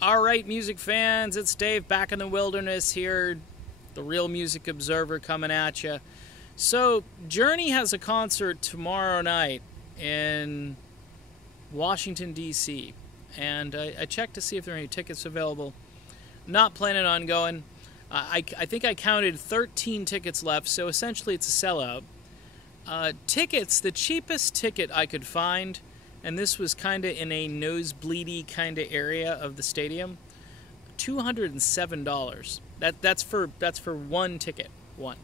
All right, music fans, it's Dave back in the wilderness here, the Real Music Observer coming at you. So, Journey has a concert tomorrow night in Washington, D.C., and I checked to see if there are any tickets available. Not planning on going. I think I counted 13 tickets left, so essentially it's a sellout. Tickets, the cheapest ticket I could find, and this was kind of in a nosebleedy kind of area of the stadium, $207. That's for one ticket, one.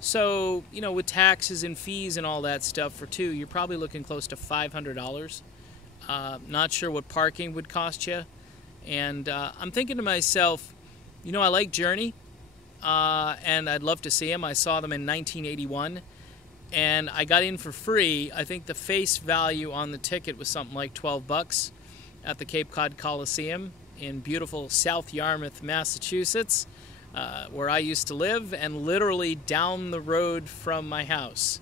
So, you know, with taxes and fees and all that stuff for two, you're probably looking close to $500. Not sure what parking would cost you. And I'm thinking to myself, you know, I like Journey, and I'd love to see them. I saw them in 1981. And I got in for free. I think the face value on the ticket was something like $12 at the Cape Cod Coliseum in beautiful South Yarmouth, Massachusetts, where I used to live, and literally down the road from my house,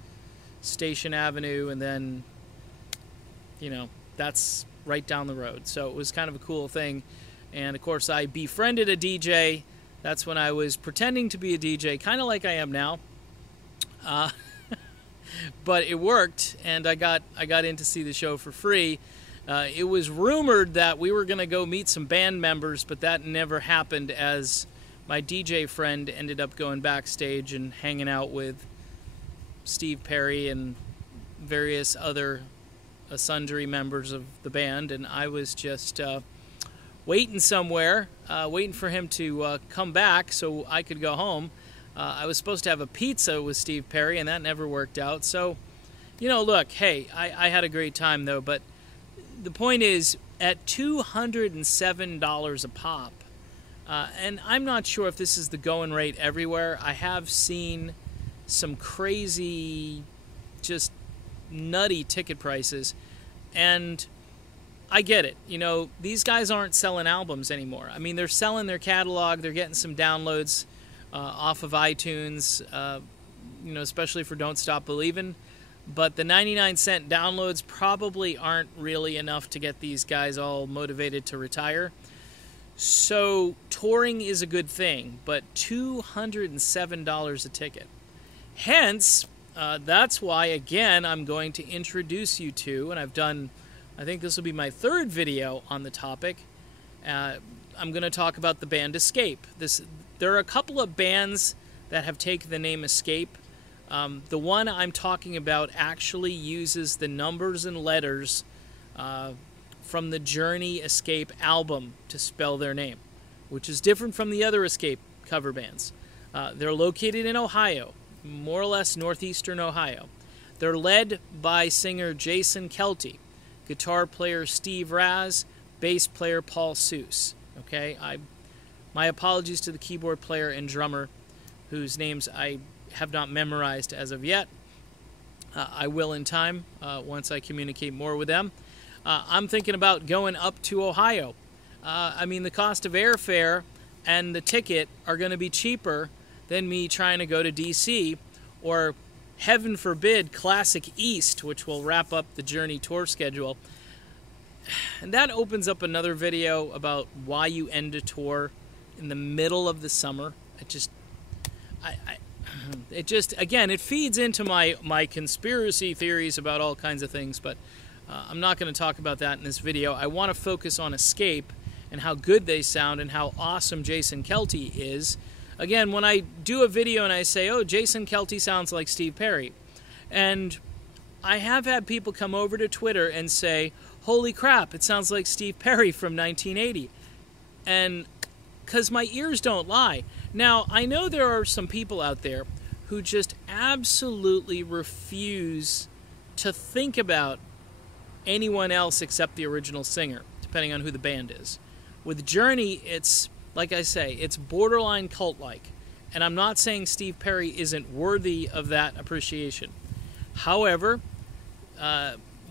Station Avenue, and then, you know, that's right down the road. So it was kind of a cool thing. And of course, I befriended a DJ. That's when I was pretending to be a DJ, kind of like I am now. But it worked, and I got in to see the show for free. It was rumored that we were going to go meet some band members, but that never happened, as my DJ friend ended up going backstage and hanging out with Steve Perry and various other sundry members of the band, and I was just waiting somewhere, waiting for him to come back so I could go home. I was supposed to have a pizza with Steve Perry, and that never worked out. So, you know, look, hey, I had a great time, though. But the point is, at $207 a pop, and I'm not sure if this is the going rate everywhere. I have seen some crazy, just nutty ticket prices. And I get it. You know, these guys aren't selling albums anymore. I mean, they're selling their catalog. They're getting some downloads off of iTunes, you know, especially for Don't Stop Believin'. But the 99-cent downloads probably aren't really enough to get these guys all motivated to retire. So touring is a good thing, but $207 a ticket. Hence, that's why, again, I'm going to introduce you to, and I've done, I think this will be my third video on the topic. I'm going to talk about the band Escape. There are a couple of bands that have taken the name Escape. The one I'm talking about actually uses the numbers and letters from the Journey Escape album to spell their name, which is different from the other Escape cover bands. They're located in Ohio, more or less northeastern Ohio. They're led by singer Jason Kelty, guitar player Steve Raz, bass player Paul Seuss. Okay, my apologies to the keyboard player and drummer, whose names I have not memorized as of yet. I will in time, once I communicate more with them. I'm thinking about going up to Ohio. I mean, the cost of airfare and the ticket are going to be cheaper than me trying to go to D.C. or, heaven forbid, Classic East, which will wrap up the Journey tour schedule. And that opens up another video about why you end a tour in the middle of the summer. It just, again, it feeds into my conspiracy theories about all kinds of things, but I'm not going to talk about that in this video. I want to focus on Escape and how good they sound and how awesome Jason Kelty is. Again, when I do a video and I say, oh, Jason Kelty sounds like Steve Perry, and I have had people come over to Twitter and say, holy crap, it sounds like Steve Perry from 1980. And because my ears don't lie. Now, I know there are some people out there who just absolutely refuse to think about anyone else except the original singer, depending on who the band is. With Journey, it's, like I say, it's borderline cult-like. And I'm not saying Steve Perry isn't worthy of that appreciation. However,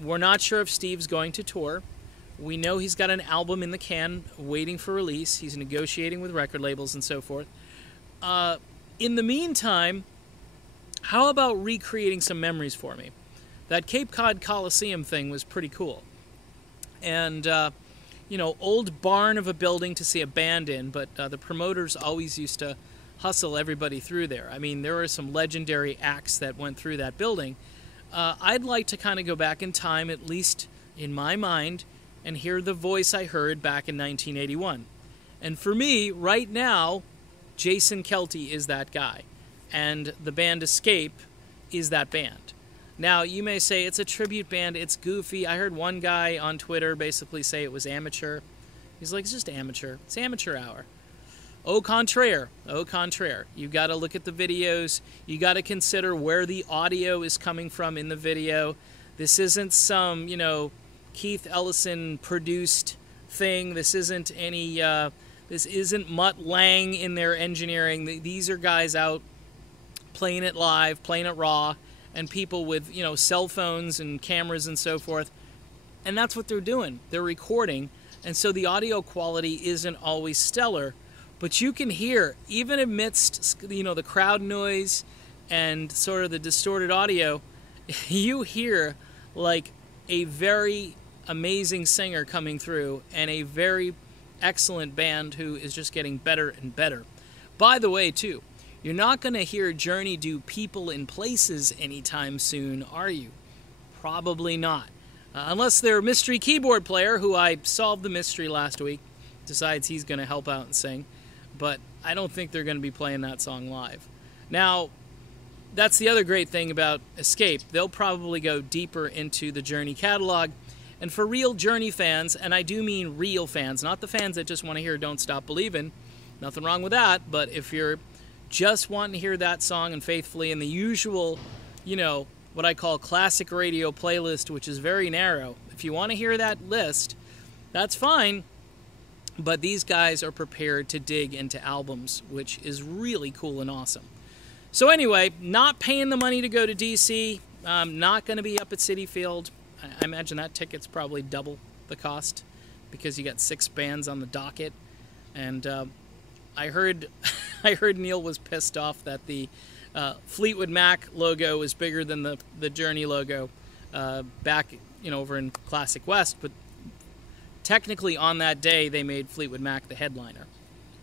we're not sure if Steve's going to tour. We know he's got an album in the can waiting for release. He's negotiating with record labels and so forth. In the meantime, how about recreating some memories for me? That Cape Cod Coliseum thing was pretty cool. And old barn of a building to see a band in, but the promoters always used to hustle everybody through there. I mean, there were some legendary acts that went through that building. I'd like to kind of go back in time, at least in my mind, and hear the voice I heard back in 1981. And for me, right now, Jason Kelty is that guy. And the band Escape is that band. Now, you may say it's a tribute band, it's goofy. I heard one guy on Twitter basically say it was amateur. He's like, it's just amateur. It's amateur hour. Au contraire. Au contraire. You got to look at the videos. You got to consider where the audio is coming from in the video. This isn't some, Keith Ellison produced thing. This isn't any, this isn't Mutt Lang in their engineering. These are guys out playing it live, playing it raw, and people with, cell phones and cameras and so forth. And that's what they're doing. They're recording. And so the audio quality isn't always stellar. But you can hear, even amidst, the crowd noise and sort of the distorted audio, you hear like a very amazing singer coming through and a very excellent band who is just getting better and better. By the way, too, you're not going to hear Journey do People in Places anytime soon, are you? Probably not. Unless their mystery keyboard player, who I solved the mystery last week, decides he's going to help out and sing. But I don't think they're going to be playing that song live. Now, that's the other great thing about Escape. They'll probably go deeper into the Journey catalog. And for real Journey fans, and I do mean real fans, not the fans that just want to hear Don't Stop Believin', nothing wrong with that, but if you're just wanting to hear that song and Faithfully in the usual, what I call classic radio playlist, which is very narrow, if you want to hear that list, that's fine. But these guys are prepared to dig into albums, which is really cool and awesome. So anyway, not paying the money to go to D.C., not going to be up at Citi Field. I imagine that ticket's probably double the cost because you got 6 bands on the docket. And I heard Neil was pissed off that the Fleetwood Mac logo is bigger than the Journey logo back over in Classic West, but technically, on that day, they made Fleetwood Mac the headliner.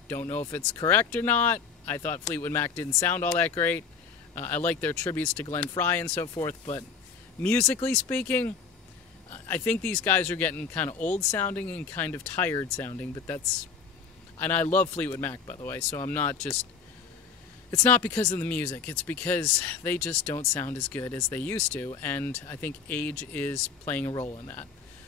Don't know if it's correct or not. I thought Fleetwood Mac didn't sound all that great. I like their tributes to Glenn Frey and so forth, but musically speaking, I think these guys are getting kind of old-sounding and kind of tired-sounding, but that's... And I love Fleetwood Mac, by the way, so I'm not just... It's not because of the music. It's because they just don't sound as good as they used to, and I think age is playing a role in that.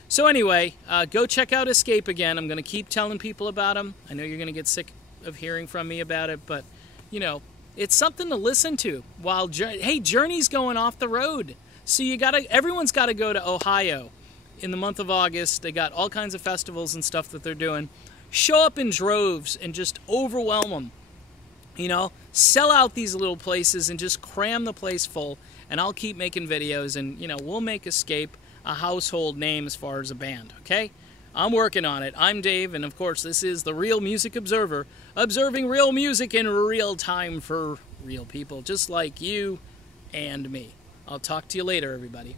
So anyway, go check out Escape again. I'm going to keep telling people about them. I know you're going to get sick of hearing from me about it, but, it's something to listen to while, hey, Journey's going off the road. So everyone's got to go to Ohio in the month of August. They got all kinds of festivals and stuff that they're doing. Show up in droves and just overwhelm them. Sell out these little places and just cram the place full. And I'll keep making videos and, we'll make Escape a household name as far as a band, okay? I'm working on it. I'm Dave, and of course this is the Real Music Observer, observing real music in real time for real people, just like you and me. I'll talk to you later, everybody.